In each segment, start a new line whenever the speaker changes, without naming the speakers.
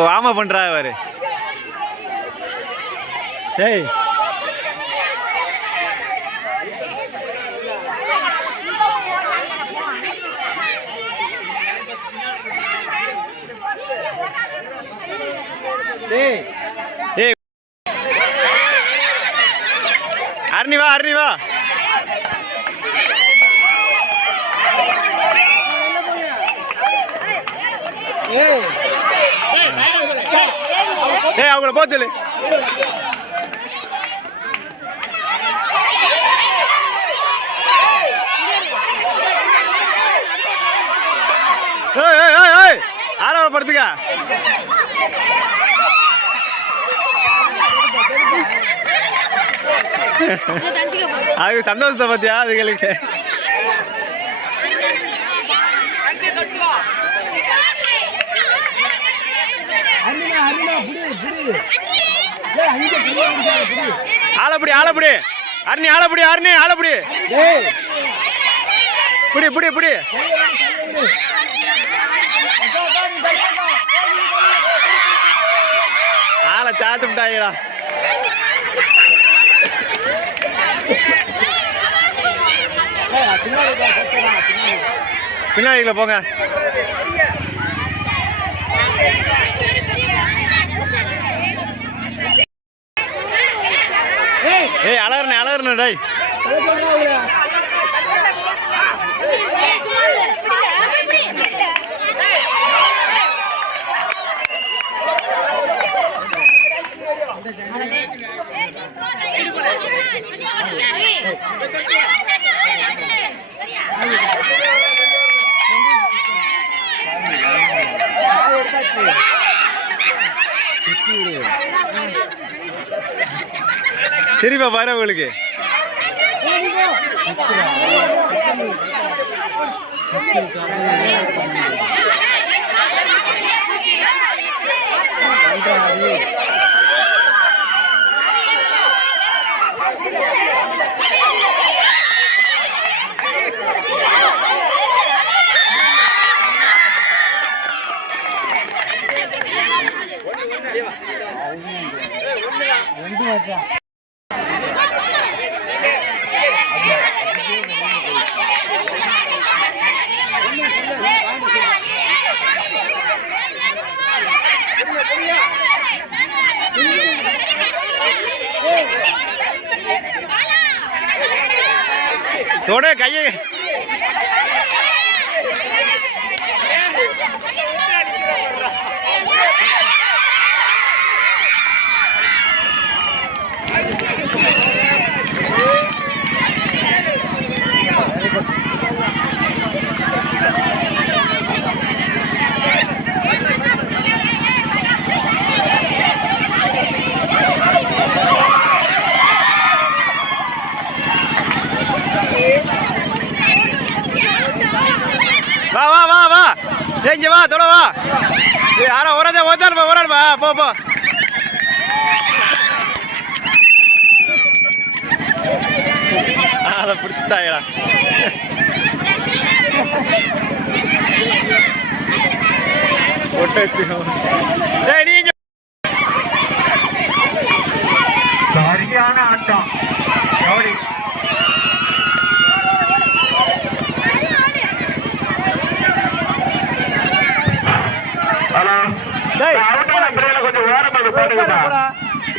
வாமா பண்றா அவரு டேய்.
டேய்.
டேய் அருணி வா அருணி வா
ஏய்
டேய் அவங்கள போக சொல்லு. ஏய் ஏய் ஏய் ஏய் ஆரவ படுத்துக்க அது சந்தோஷத்தை பத்தியா அதுகளுக்கு
அருணா அருணா புடி புடி டேய் அங்க புடி புடி
ஆளப்படி ஆளப்படி அருணி ஆளப்படி அருணி ஆளப்படி
டேய்
புடி புடி புடி. ஆளை சாத்து
பின்னாடி
பின்னாடிக்குள்ள போங்க.
ஏய்
ஏய் அலறனே அலறனே டேய் சரிப்பா பாரு உங்களுக்கு
ரெண்டு
தொட கையை வா வா வா வா ஏய், இங்க வா தொட வா ஏய், யாரோ ஒரே ஒருத்தர் ஒரே வா போ போ. அதை பிடிச்சிட்டாங்கடா ஒட்ட
சரியான ஆட்டம்.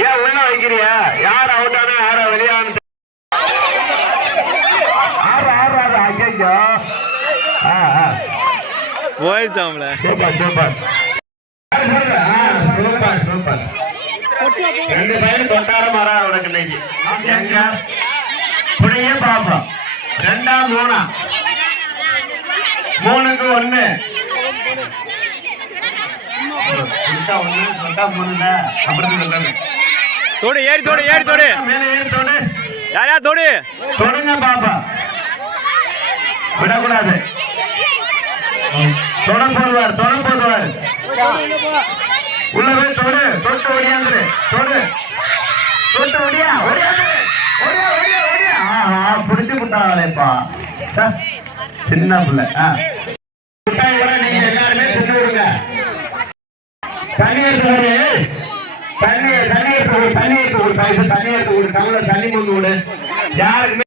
ஏன் உள்ள வைக்கிறிய? யார் அவுட் ஆனா யார வெளியான ஆறு ஆறு ஆறு ஐயோ ஆ ஆ.
போயிடுச்சாம்ல.
Super super. Super super. ரெண்டு பையன் தொட்டார மாறா உனக்கு இன்னைக்கு. எங்க? புடியே பாப்போம். ரெண்டா மூணா? மூணுக்கு ஒண்ணு. தொட்டா ஒண்ணு தொட்டா மூணுல அப்படி சொல்றாங்க
தொடு ஏறி தொடு ஏறி தொடு. யார் தொடு?
தொடுங்க பாப்பா. விடக்கூடாது. தொட போடுவார் தொட போடுவார். உள்ள போய் தொடு தொட்டு ஒடியாந்துரு தொடு. தொட்டு ஒடியா ஒடியாந்துரு ஒடியா ஒடியா ஒடியா ஆஹா பிடிச்சு விட்டாங்களேப்பா சின்ன பிள்ளை. ஆ. நீங்க எல்லாருமே விடுங்க தண்ணி போய் தண்ணி எடுத்து விடு பைசா தண்ணி எடுத்து விடு டம்ளர் தண்ணி கொண்டு விடு யாருக்குமே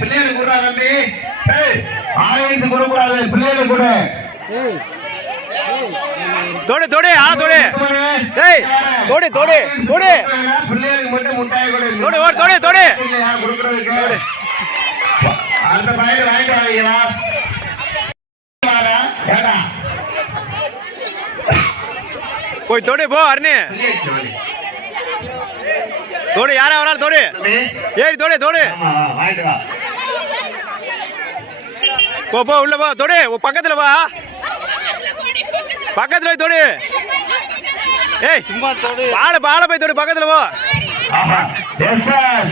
பிள்ளைகளுக்கு கொடுடா தம்பி ஆடியன்ஸுக்கு கொடுக்கக்கூடாது, பிள்ளைகளுக்கு கொடு.
தோடு தோடு ஆ தோடு டேய், தோடு, தோடு, தோடு.
பிள்ளைகளுக்கு மட்டும் முட்டாய் கொடு.
தோடு, தோடு,
வாங்கீங்களா? வாடா, ஏடா.
போய் தோடு போ அருண். தோடு யாரா வராரு தோடு ஏய் தோடு தோடு. போ போ உள்ள போ தோடு பக்கத்துல வா பக்கத்துல போய் தோடு ஏய் சும்மா தோடு பால பால போய் தோடு பக்கத்துல போ
SS,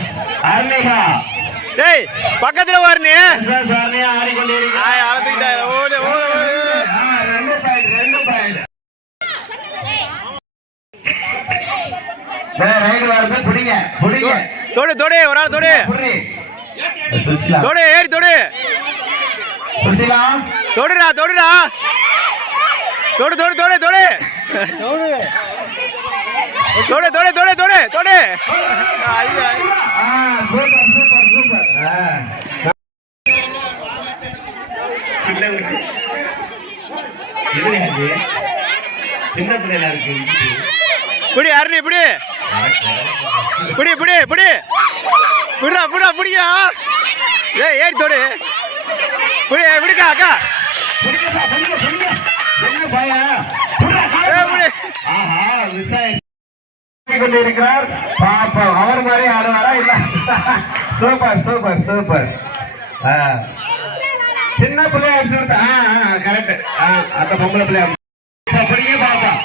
அர்ணிகா.
டேய் பக்கத்துல வா அருண்
SS அர்ணிகா ஆடிக்கொண்டிருக்கிறார்.
ஆய் அளந்துக்கிட்டா ஓடு ஓடு
ரெண்டு பாயிண்ட் ரெண்டு பாயிண்ட் ரைடு வரது பிடிங்க பிடிங்க.
தோடு தோடு ஒரு ஆள் தோடு.
சுசிலா.
தோடு ஏறி தோடு.
சுசிலா.
தோடுடா தோடுடா. தோடு தோடு தோடு தோடு. தோடு. தோடு தோடு தோடு தோடு
தோடு. சூப்பர் சூப்பர் சூப்பர் சின்ன பிள்ளைல இருக்கு
இப்படி அருண் இப்படி இப்படி இப்படி இப்படி புடா புடா புடியா ஏ ஏறி தோடு. புடி விடுக்கா அக்கா.
என்ன பையன் கொண்டு இருக்கிறார் பாப்போம். அவர் மாதிரி ஆடுவாரா? இல்ல. Super super super. சின்ன பிள்ளையா இருக்கிறது கரெக்ட் அந்த பொம்பளை பிள்ளையா படிக்க பாப்போம்.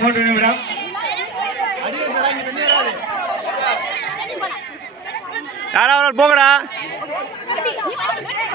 மூன்று போகடா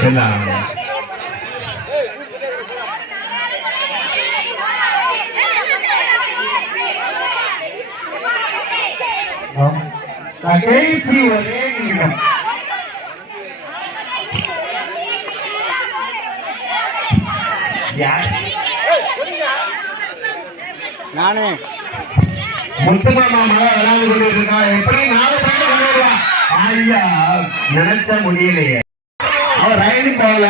என்ன? கடைசி ஒரே நிமிடம்
நானே.
முத்துமாமா மழை விளையாண்டு கொண்டிருக்கா எப்படி நாலு ஐயா நினைச்ச முடியலையே. அவன் ரைடிங் போகல.